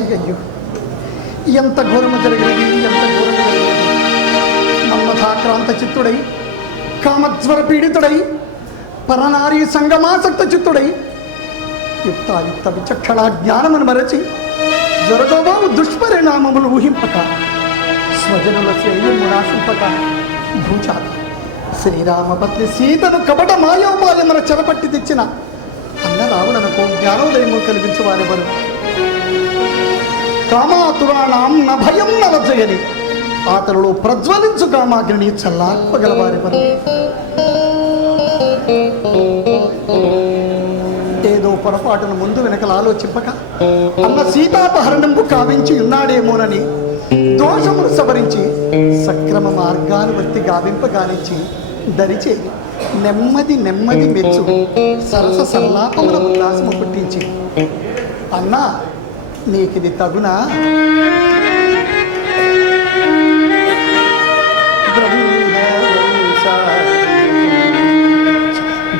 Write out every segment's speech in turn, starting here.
అయ్యయ్యో. ఎంత ఘోరము జరిగినది ఎంత ఘోరము జరిగినది. మన్మథాక్రాంత చిత్తుడై కామజ్వర పీడితుడై పరనారీ సంగమాసక్త చిత్తుడై యుక్తాయుక్త విచక్షణ జ్ఞానమును మరచి జరగబోవు దుష్పరిణామములు ఊహింపక స్వజనుల శ్రేయము నాశింపక భూచాత శ్రీరామపత్ని సీతను కపట మాయోపాయమున చెరపట్టి తెచ్చిన అన్న రావుడనుకో జ్ఞానోదయము కలిగించు వారెవరు? కామాతురాణం న భయం న లజ్జయని ప్రజ్వలించు కామాగ్ని చల్లార్పగలవారెవరు ఏదో పొరపాటును ముందు వెనకలు ఆలోచింపక అన్న సీతాపహరణంపు కావించి ఉన్నాడేమోనని దోషమును సవరించి సక్రమ మార్గానువర్తి గావింపగానించి దరిచే నెమ్మది నెమ్మది మెచ్చు సరస సల్లాపముల ఉల్లాసము పుట్టించి అన్నా నీకిది తగునా?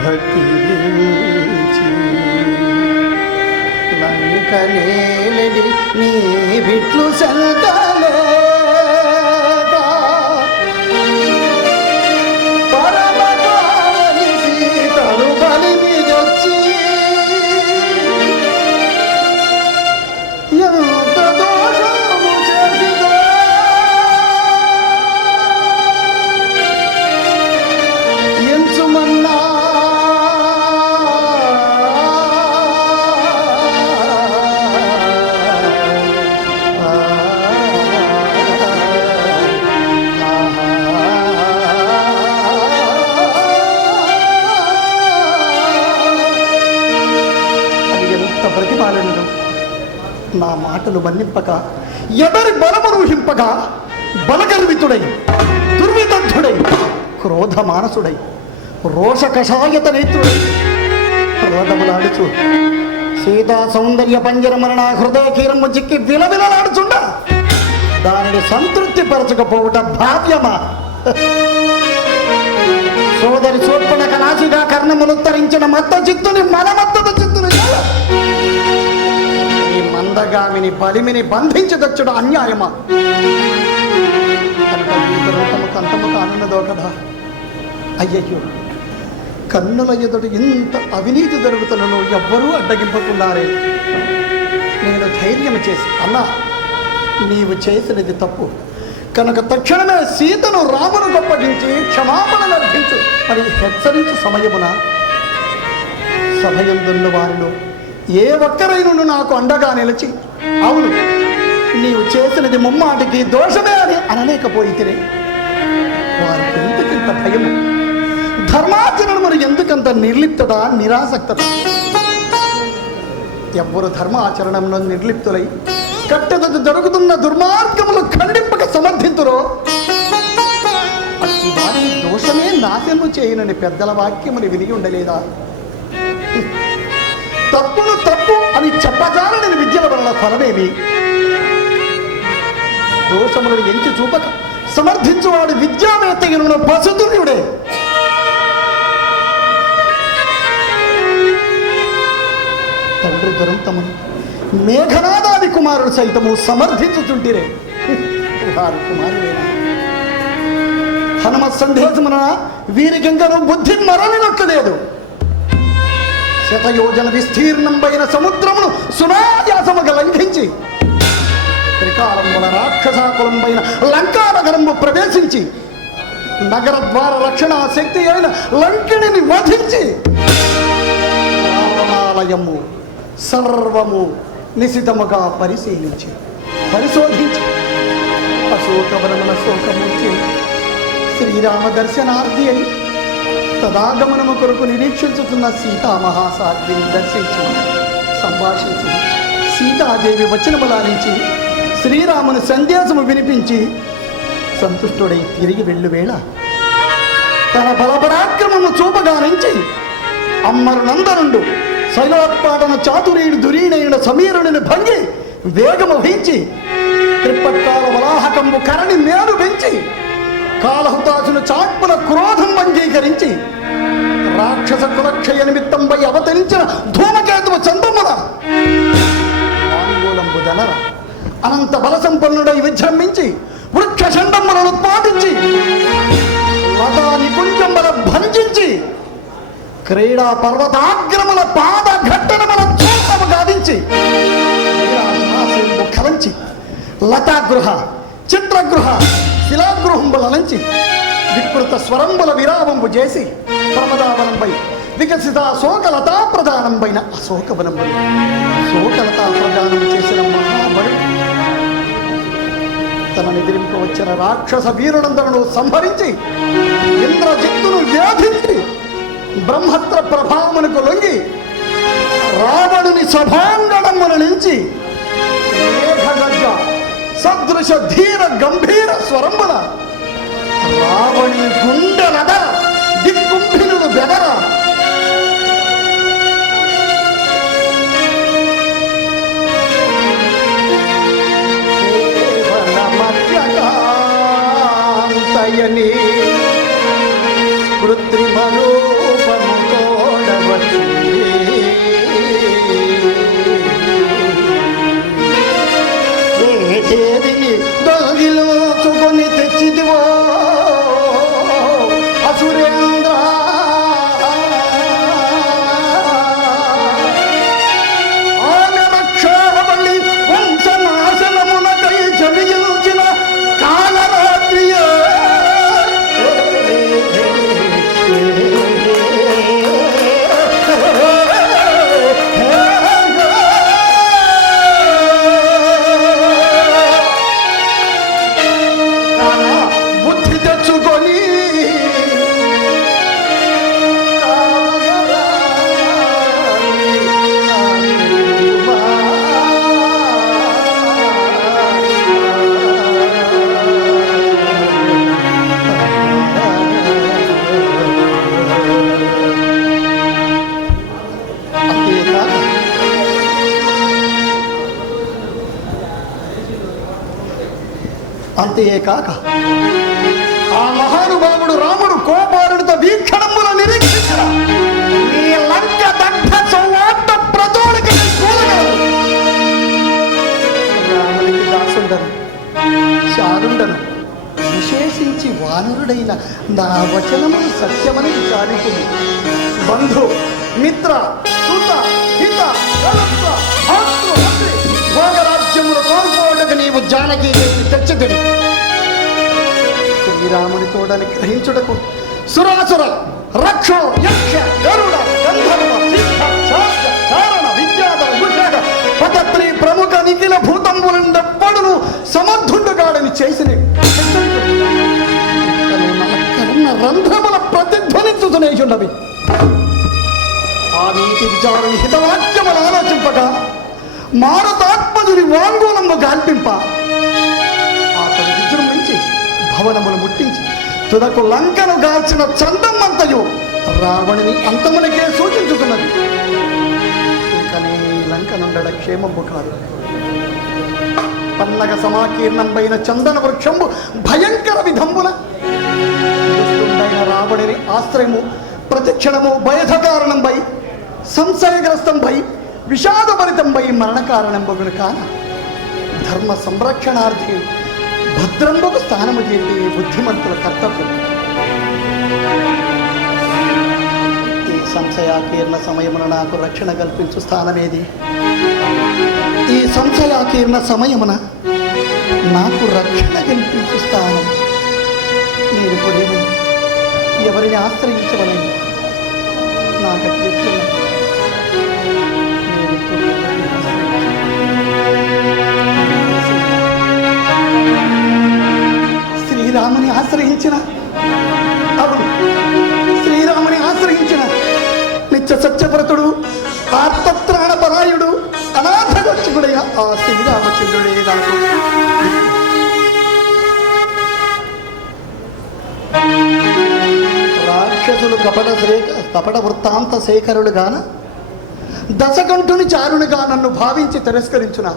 భక్తి లంకనేలడి నీ విట్లు సంతలేగా ఎంత నా మాటలు మన్నింపక ఎవరి బలమును హింపక బలగర్వితుడై దుర్విదగ్ధుడై క్రోధ మానసుడై రోష కషాయత నేత్రుడై రోదములాడుచు. సీతా సౌందర్య పంజరమన హృదయ కీరము చిక్కి విలవిలలాడుచుండ. దానిని సంతృప్తి పరచకపోవుట భావ్యమా? సోదరి చూర్పణ నాసిగా కర్ణములు ఉత్తరించిన మత్త చిత్తుని మనమత్తత అందగామిని బలిమిని బంధించదచ్చుడు అన్యాయమా? కనుక కానున్నదో కదా? అయ్యయ్యో కన్నుల ఎదుడు ఇంత అవినీతి జరుగుతున్నను ఎవ్వరూ అడ్డగింపకున్నారే నేను ధైర్యం చేసి అన్నా నీవు చేసినది తప్పు. కనుక తక్షణమే సీతను రామును గొప్పగించి క్షమాపణ అర్థించు అని హెచ్చరించు సమయమున. సభయందున్న వారిలో ఏ ఒక్కరైనను నాకు అండగా నిలిచి అవును నీవు చేసినది ముమ్మాటికి దోషమే అని అనలేకపోయితే వారు ఎందుకింత భయము. మరి ఎందుకంత నిర్లిప్తత నిరాసక్తత? ఎవ్వరు ధర్మాచరణంలో నిర్లిప్తులై కట్టెదట జరుగుతున్న దుర్మార్గములు ఖండింపక సమర్థింతురో? అట్టి వారి దోషమే నాశనము చేయనని పెద్దల వాక్యముని విని ఉండలేదా? చెప్పజాలని విద్యల వలన ఫలమేమి? దోషములను ఎంచి చూపక సమర్థించువాడు విద్యావేత్తగిన పశుతుల్యుడే తండ్రి దురంతమును మేఘనాదాది కుమారుడు సైతము సమర్థించుచుంటిరే. వారి కుమారుడేనా? హనుమ సందేశమున వీరికింకను బుద్ధి మరలినట్లు లేదు. శతయోజన విస్తీర్ణంపైన సముద్రమును సునాయాసముగా లంఘించి త్రికాలముల రాక్షసాకులంపైన లంకానగరము ప్రవేశించి నగర ద్వార రక్షణ శక్తి అయిన లంకిణిని వధించి రావణాలయము సర్వము నిశితముగా పరిశీలించి పరిశోధించి అశోకవనమున శోకమూర్తి శ్రీరామ దర్శనార్థి అయి తదాగమనము కొరకు నిరీక్షించుతున్న సీతా మహాసాధ్విని దర్శించి సంభాషించి సీతాదేవి వచనములాలించి శ్రీరాముని సందేశము వినిపించి సంతుష్టుడై తిరిగి వెళ్ళు వేళ తన బలపరాక్రమము చూపగానించి అమ్మరు నందనుండు శైలోత్పాటన చాతురీయుడు దురీణైన సమీరుని భంగి వేగము వహించి త్రిప్పట్కాల వలాహకంబు కరణి మేలు పెంచి కాలహుతాసును చాట్పుల క్రోధం అంగీకరించి రాక్షస కులక్షయ నిమిత్తంపై అవతరించిన ధూమకేతువ చందమున ఆందోళంబు జనర అనంత బల సంపన్నుడై విజృంభించి వృక్ష షండములను పాటించి లతా నికుంజముల భంజించి క్రీడా పర్వతాగ్రముల పాద ఘట్టనముల చూపము గాదించి క్రీడాభాసంబు కలంచి లతాగృహ చిత్రగృహ శిలాగృహంబులనంచి వికృత స్వరంబుల విరామంబు చేసి ప్రమదావనంపై వికసిత శోకలతా ప్రధానంపైన అశోకవనంబు. శోకలతా ప్రధానం చేసిన మహాబలి తనని ఎదిరింపు వచ్చిన రాక్షస వీరునందనను సంహరించి ఇంద్రజిత్తును వ్యాధించి బ్రహ్మత్ర ప్రభావమునకు లొంగి రావణుని సభాంగణమును సదృశ ధీర గంభీర స్వరంబుల. రావణి గుండెలద దిక్కుంభినులు బెదర. కేవలమత్యకాంతయని అంతేకాక ఆ మహానుభావుడు రాముడు కోపారుడితో వీక్షణముల నిరీక్షించిన. ఈ లంక దగ్ధ సంవార్త ప్రతోడికి కూలగలదు రామునికి దాసుండను శారుండను విశేషించి వానరుడైన నా వచనములు సత్యమని విచారించును బంధు మిత్ర సుత హిత జానకి తెచ్చదిని. శ్రీరాముని తోడని గ్రహించుటకు సురాసుర రక్ష యక్ష గరుడ గంధర్వ సిద్ధ శాస్త్ర చారణ విద్యాధర కుషాక పదత్రి ప్రముఖ నిఖిల భూతంబులండెప్పడును సమర్థుండుగాడని చేసిన కరుణ రంధ్రముల ప్రతిధ్వనించుతునేయున్నవి ఆ నీతి విచారణ హితవాక్యములు ఆలోచింపగా మారుతాత్మజుని వా గాల్పింప అతడు విజృంభించి భవనమును ముట్టించి తుదకు లంకను గాల్చిన చందమ్మంతయు రావణుని అంతమునకే సూచించుతున్నది. ఇంకనే లంకనుండడ క్షేమంబు కాదు. పన్నగ సమాకీర్ణంబైన చందన వృక్షంబు భయంకర విధంబున రావణిని రావణుని ఆశ్రయము ప్రతిక్షణము భయధకారణంపై సంశయగ్రస్తంపై విషాదభరితంపై మరణకారణంబగును కాన. ధర్మ సంరక్షణార్థి భద్రంబకు స్థానము చేసి బుద్ధిమంతుల కర్తవ్యం ఈ సంశయాకీర్ణ సమయమున నాకు రక్షణ కల్పించు స్థానమేది ఈ సంశయాకీర్ణ సమయమున నాకు రక్షణ కల్పించు స్థానం నేను ఇప్పుడేమి ఎవరిని ఆశ్రయించవలేను నాకు అట్లెట్లున్నది. కపట శ్రేక కపట వృత్తాంత శేఖరులుగాన దశకంఠుని చారునిగా నన్ను భావించి తిరస్కరించున?